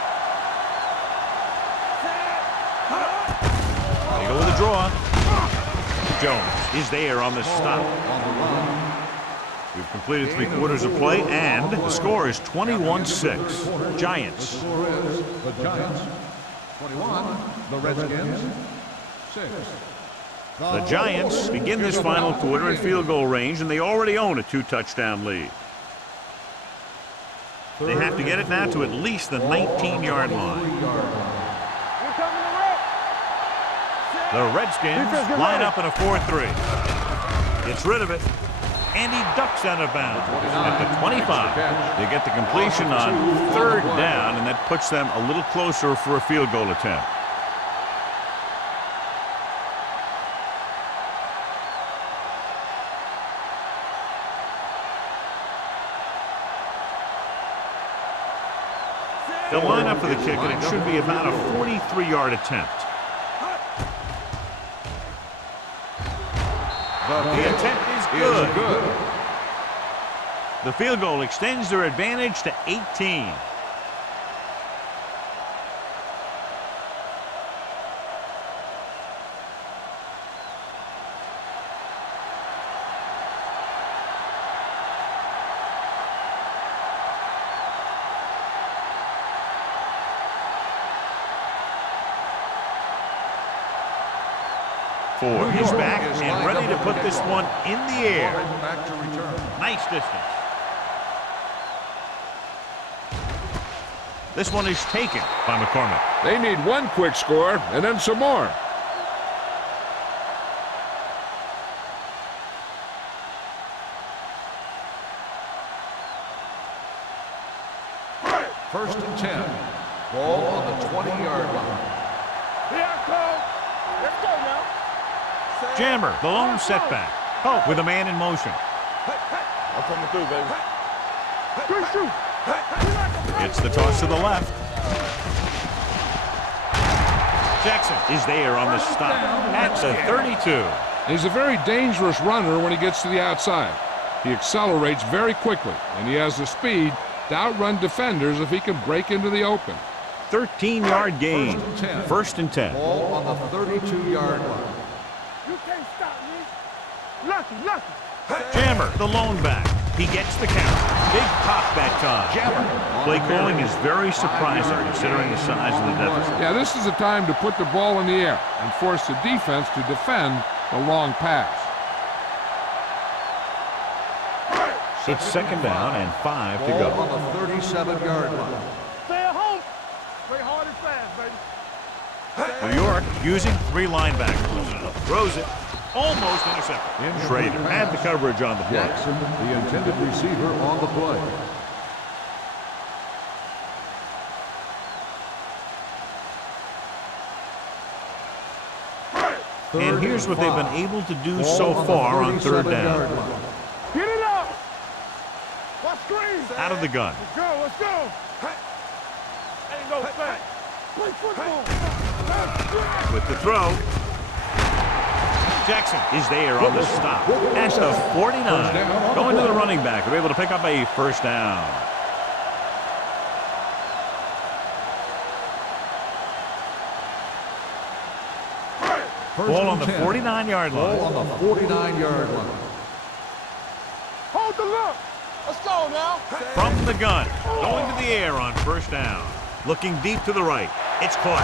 They go with a draw. Jones is there on the stop. On the run. We've completed 3/4 of play, and the score is 21-6. Giants. The score is the Giants 21, the Redskins 6. The Giants begin this final quarter in field goal range, and they already own a 2-touchdown lead. They have to get it now to at least the 19-yard line. We're coming to red. The Redskins line up in a 4-3. Gets rid of it, and he ducks out of bounds at the 25. They get the completion on 3rd down, and that puts them a little closer for a field goal attempt. They'll line up for the kick, and it should be about a 43-yard attempt. The attempt is good. The field goal extends their advantage to 18. He's back and ready to put this one in the air. Back to return. Nice distance. This one is taken by McCormick. They need one quick score and then some more. First and 10. Ball on the 20-yard line. Here I come. Let's go now. Jammer, the lone setback. Pope with a man in motion. I'm coming through, baby. Good shoot. It's the toss to the left. Jackson is there on the stop at the 32. He's a very dangerous runner when he gets to the outside. He accelerates very quickly, and he has the speed to outrun defenders if he can break into the open. 13-yard gain. First and 10. Ball on the 32-yard line. You can't stop me. Lucky. Jammer, the lone back. He gets the count. Big pop that time. Jammer. Play calling is very surprising considering the size of the deficit. Yeah, this is the time to put the ball in the air and force the defense to defend the long pass. It's second down and 5 to Ball go. on the 37-yard line. Stay at home. Play hard and fast, baby. New York using 3 linebackers. Throws it. Almost intercepted. Schrader had the coverage on the play. Jackson, the intended receiver on the play. And here's what they've been able to do so far on 3rd down. Get it up. Watch screen. Out of the gun. Let's go. Ain't no flat. Play football. With the throw. Jackson is there on the stop at the 49. Going to the running back. They're able to pick up a first down. Ball on the 49-yard line. Ball on the 49-yard line. Hold the look. Let's go now. From the gun. Going to the air on first down. Looking deep to the right. It's caught.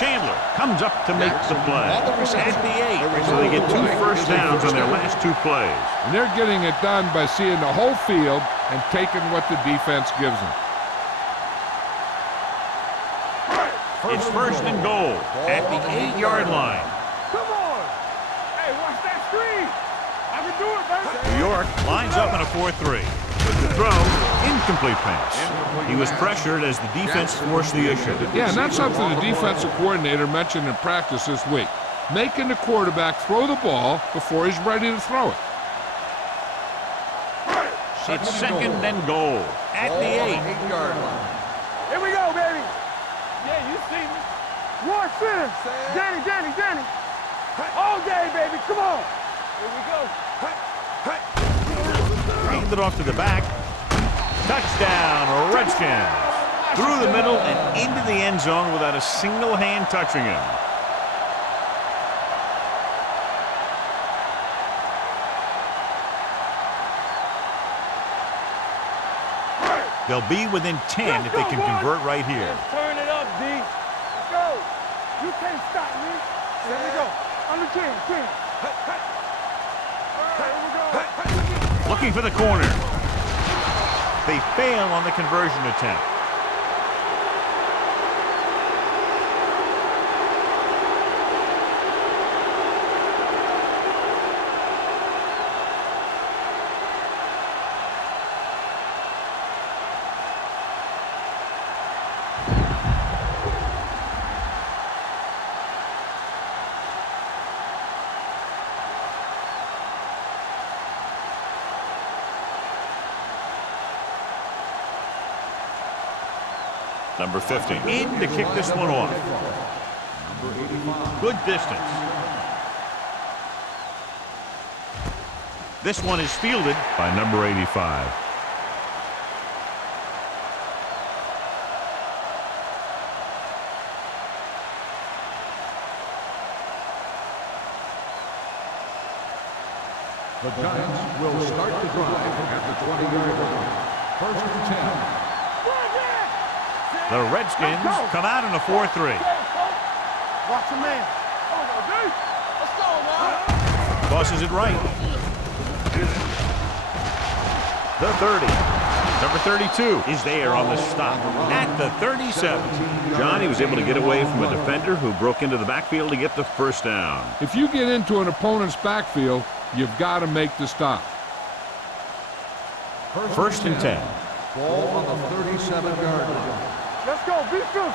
Chandler comes up to make the play. At the 8, so they get 2 first downs on their last 2 plays. And they're getting it done by seeing the whole field and taking what the defense gives them. It's first and goal at the 8-yard line. Come on. Hey, watch that screen. I can do it, man. New York lines up in a 4-3. With the throw, incomplete pass. He was pressured as the defense forced the issue. Yeah, and that's something the defensive coordinator mentioned in practice this week. Making the quarterback throw the ball before he's ready to throw it. It's second and goal at the 8. Here we go, baby. Yeah, you see me. One center. Danny. All day, baby. Come on. Here we go. Handed off to the back. Touchdown, Redskins. Through the middle and into the end zone without a single hand touching him. They'll be within 10 if they can convert right here. Let's turn it up, D. Let's go. You can't stop me. There we go. Under 10. Here we go. Looking for the corner. They fail on the conversion attempt. Number 50 in to kick this one off. Good distance. This one is fielded by number 85. The Giants will start the drive at the 20-yard line. First and 10. The Redskins come out in a 4-3. Watch a man. Let's go, man. Bosses it right. The 30. Number 32 is there on the stop at the 37. John, he was able to get away from a defender who broke into the backfield to get the first down. If you get into an opponent's backfield, you've got to make the stop. First and 10. Ball on the 37-yard line. Let's go. Be filthy.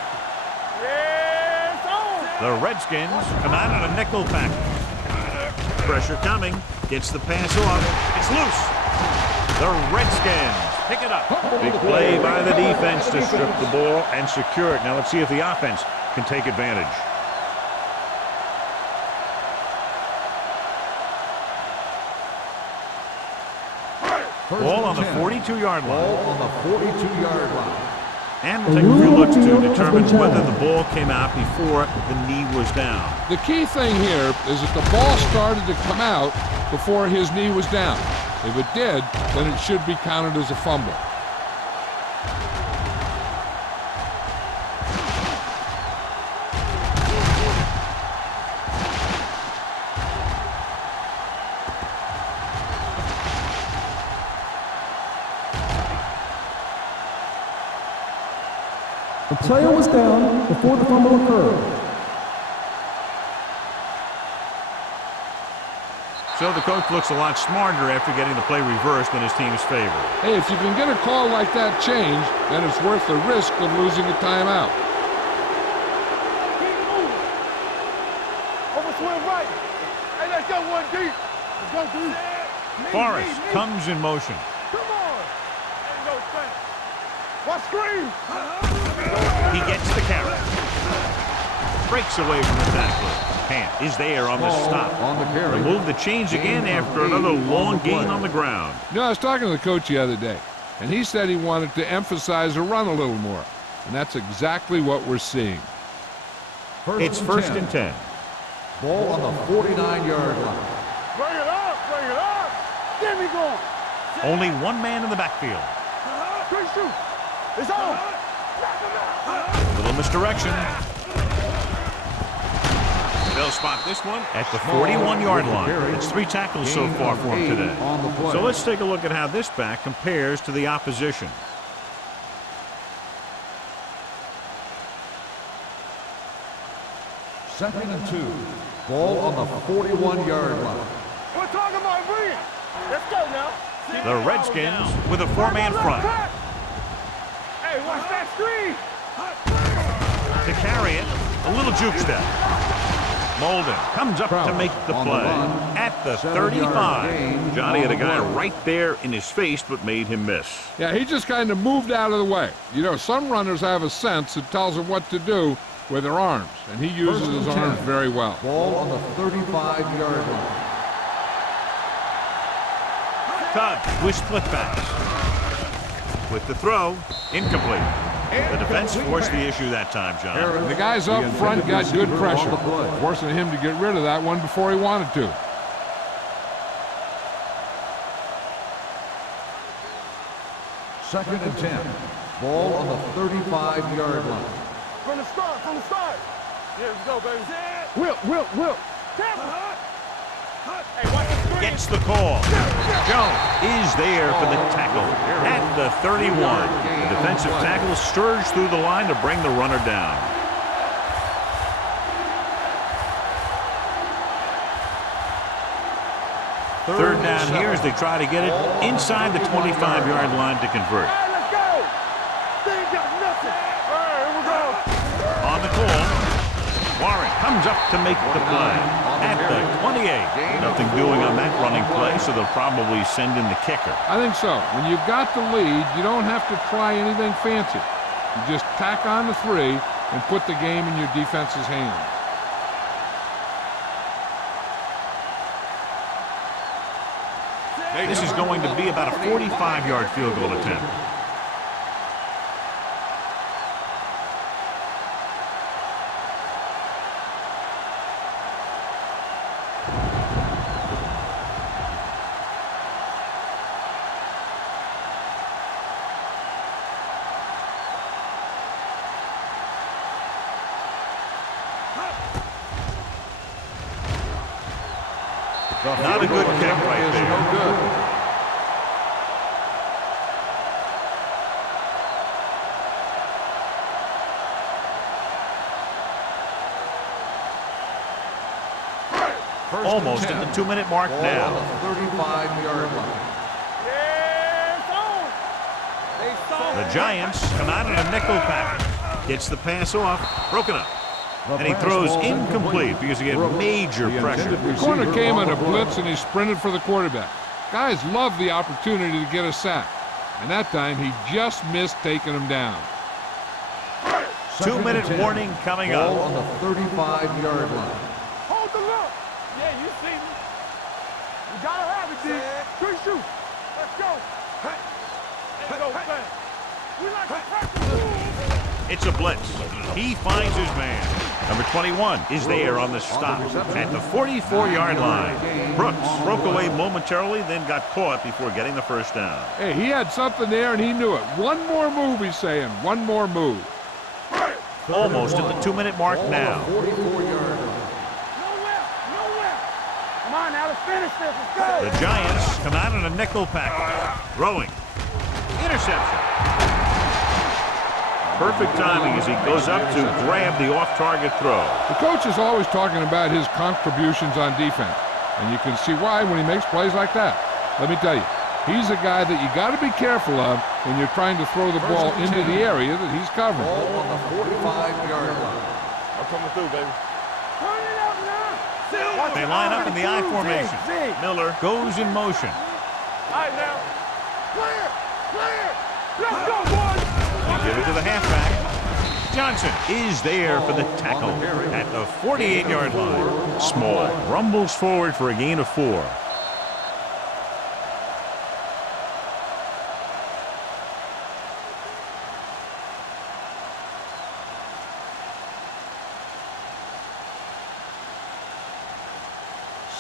Yes, on. The Redskins come out in a nickel package. Pressure coming. Gets the pass off. It's loose. The Redskins pick it up. Big play by the defense to strip the ball and secure it. Now let's see if the offense can take advantage. Ball on the 42-yard line. Ball on the 42-yard line. And we'll take a few looks to determine whether the ball came out before the knee was down. The key thing here is that the ball started to come out before his knee was down. If it did, then it should be counted as a fumble. The player was down before the fumble occurred. So the coach looks a lot smarter after getting the play reversed in his team's favor. Hey, if you can get a call like that changed, then it's worth the risk of losing a timeout. Keep moving. Overswing right. Hey, let's go one deep. Let's go deep. Forrest comes in motion. Come on. There you go, Trent. Watch screen. He gets the carry. Breaks away from the tackler. Pant is there on the stop. On the carry. Remove the chains again after another long gain on the ground. You know, I was talking to the coach the other day, and he said he wanted to emphasize the run a little more. And that's exactly what we're seeing. It's first and 10. Ball on the 49-yard line. Bring it up. Bring it up. Get me going. Only one man in the backfield. 3 shoot. It's on. Knock him out. A little misdirection. They'll spot this one at the 41-yard line. It's 3 tackles so far for him today. So let's take a look at how this back compares to the opposition. Second and 2. Ball on the 41-yard line. We're talking about brilliant. Let's go now. The Redskins with a 4-man front. Hey, watch that screen. To carry it, a little juke step. Molden comes up to make the play at the 35. Johnny had a guy right there in his face, but made him miss. Yeah, he just kind of moved out of the way. You know, some runners have a sense that tells them what to do with their arms, and he uses his arms very well. Ball on the 35-yard line. Todd with split backs. With the throw, incomplete. The defense forced the issue that time, John. The guys up front got good pressure, forcing him to get rid of that one before he wanted to. Second and 10. Ball on the 35-yard line. From the start, from the start. Yeah, let's go, baby. Will. Hey, watch the screen. Gets the call. Jones is there for the tackle at the 31. The defensive tackle surged through the line to bring the runner down. Third down here as they try to get it inside the 25-yard line to convert. Hey, let's go. They ain't got nothing. All right, here we go. On the call, Warren comes up to make the play at the 28. Nothing doing on that running play, so they'll probably send in the kicker. I think so. When you've got the lead, you don't have to try anything fancy. You just tack on the 3 and put the game in your defense's hands. This is going to be about a 45-yard field goal attempt. Not a good kick right there. No good. Almost at the 2-minute mark now. Ball on the 35-yard line. Yeah, it's on. The Giants come out in a nickel package. Gets the pass off, broken up. And he throws incomplete because he had major pressure. The corner came on a blitz and he sprinted for the quarterback. Guys love the opportunity to get a sack. And that time he just missed taking him down. 2-minute warning coming up. Ball on the 35-yard line. Hold the look. Yeah, you see me. You gotta have it, dude. Good shoot. Let's go. Let's go, man. We like to practice. It's a blitz. He finds his man. Number 21 is there on the stop at the 44-yard line. Brooks broke away momentarily, then got caught before getting the first down. Hey, he had something there and he knew it. One more move, he's saying. One more move. Almost at the 2-minute mark now. 44-yard line. Nowhere. Come on, now let's finish this. Let's go. The Giants come out in a nickel package. Throwing. Interception. Perfect timing as he goes up to grab the off-target throw. The coach is always talking about his contributions on defense. And you can see why when he makes plays like that. Let me tell you, he's a guy that you got to be careful of when you're trying to throw the ball into the area that he's covering. Ball on the 45-yard line. I'm coming through, baby. Turn it up now. They line up in the I formation. Miller goes in motion. All right, now. Clear. Let's go, boys. They give it to the halfback. Johnson is there for the tackle at the 48-yard line. Small rumbles forward for a gain of 4.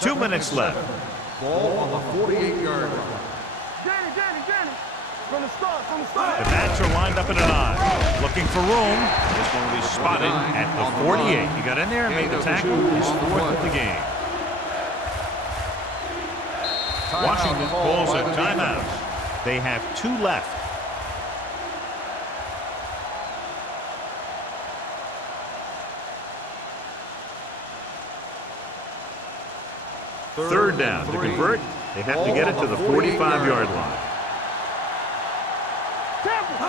Two minutes left. Ball on the 48-yard line. Danny. From the start, from the start. The bats are lined up in a 9. Looking for room. This one will be spotted at the 48. He got in there and made the tackle. His 4th of the game. Washington calls a timeout. They have 2 left. Third down. To convert, they have to get it to the 45-yard line.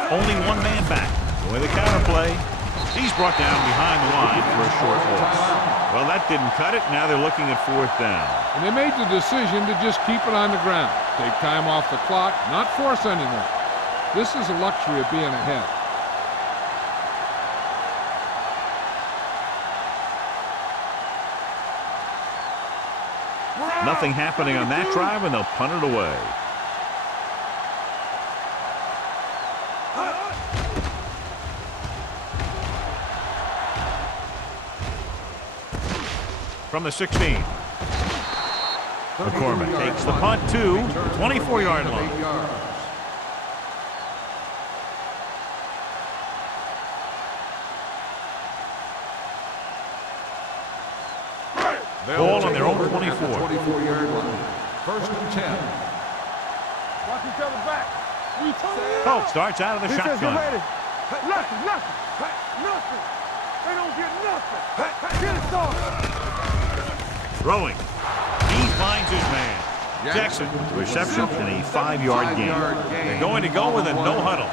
Only one man back. Going the counter play. He's brought down behind the line for a short loss. Well, that didn't cut it. Now they're looking at 4th down. And they made the decision to just keep it on the ground. Take time off the clock, not force anything. This is a luxury of being ahead. Nothing happening on that drive, and they'll punt it away. From the 16. McCormick takes the punt to 24-yard line. Ball on their own 24. 24-yard line. 1st and 10. Watch each other back. Colt starts out of the Defense, shotgun. get ready. Nothing. Nothing. They don't get nothing. Get it started. Throwing. He finds his man. Jackson, reception and a 5-yard gain. They're going to go with a no huddle.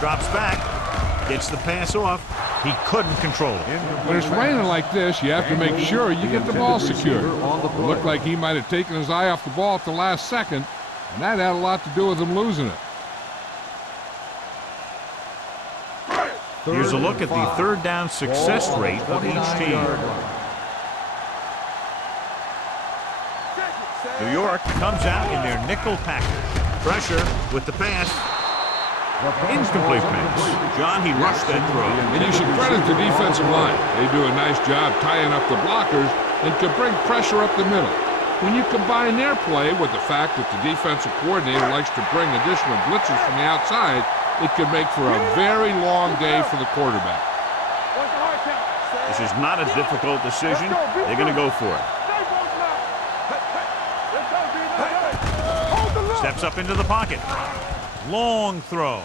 Drops back. Gets the pass off. He couldn't control it. When it's raining like this, you have to make sure you get the ball secured. It looked like he might have taken his eye off the ball at the last second, and that had a lot to do with him losing it. Here's a look at the 3rd down success rate of each team. New York comes out in their nickel package. Pressure with the pass. Incomplete pass. John, he rushed that throw. And you should credit the defensive line. They do a nice job tying up the blockers and can bring pressure up the middle. When you combine their play with the fact that the defensive coordinator likes to bring additional blitzers from the outside, it can make for a very long day for the quarterback. This is not a difficult decision. They're going to go for it. Steps up into the pocket. Long throw.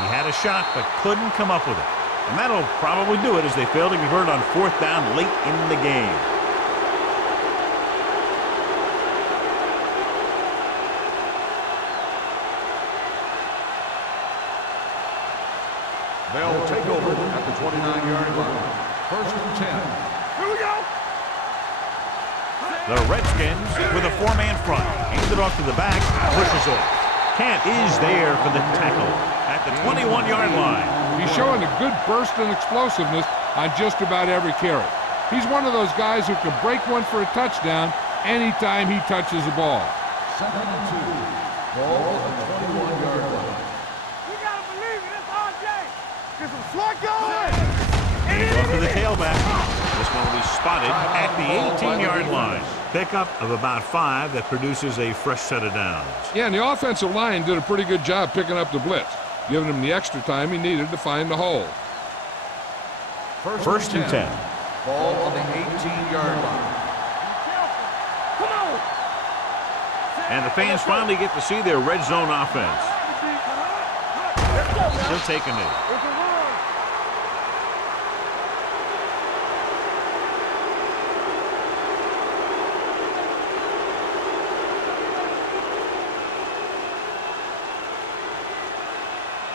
He had a shot but couldn't come up with it. And that'll probably do it as they fail to convert on 4th down late in the game. They'll take over at the 29-yard line. 1st and 10. Here we go. The Redskins with a 4-man front. Hands it off to the back. Pushes off. Kent is there for the tackle at the 21-yard line. He's showing a good burst and explosiveness on just about every carry. He's one of those guys who can break one for a touchdown anytime he touches the ball. 2nd and 2. Ball at the 21-yard line. We gotta believe it. It's RJ. Get some slack going. Hands off to the tailback. This one will be spotted at the 18-yard line. Pickup of about 5 that produces a fresh set of downs. Yeah, and the offensive line did a pretty good job picking up the blitz, giving him the extra time he needed to find the hole. 1st and 10. Ball on the 18-yard line. Come on. And the fans finally get to see their red zone offense. He'll take a knee. It's a run.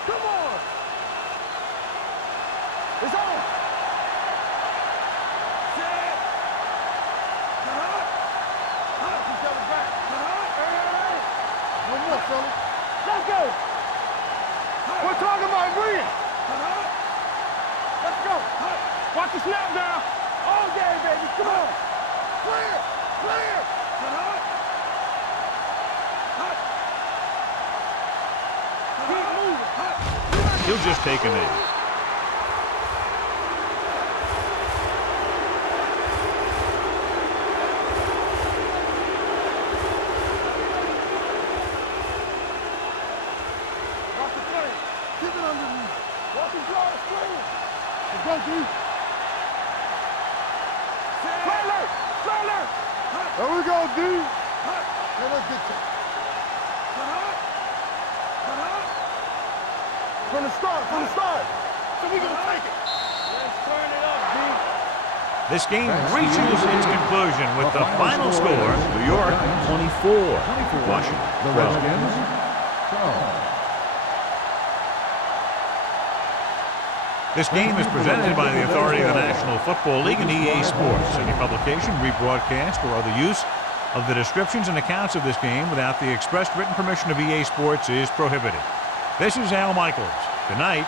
Come on. It's on. Set. Each other back. Hey. One more, fellas. Let's go. We're talking about agreeing. Let's go. Watch the snap down. All day, baby. Come on. Clear. Clear. Keep moving. He'll just take a knee. Let's go, D. Trailer! Trailer! There we go, D. Hey, let's get to From the start, from the start. So we gonna take it. Let's turn it up, D. This game reaches its conclusion with the final score, New York 24, Washington 12. This game is presented by the authority of the National Football League and EA Sports. Any publication, rebroadcast, or other use of the descriptions and accounts of this game without the expressed written permission of EA Sports is prohibited. This is Al Michaels. Good night.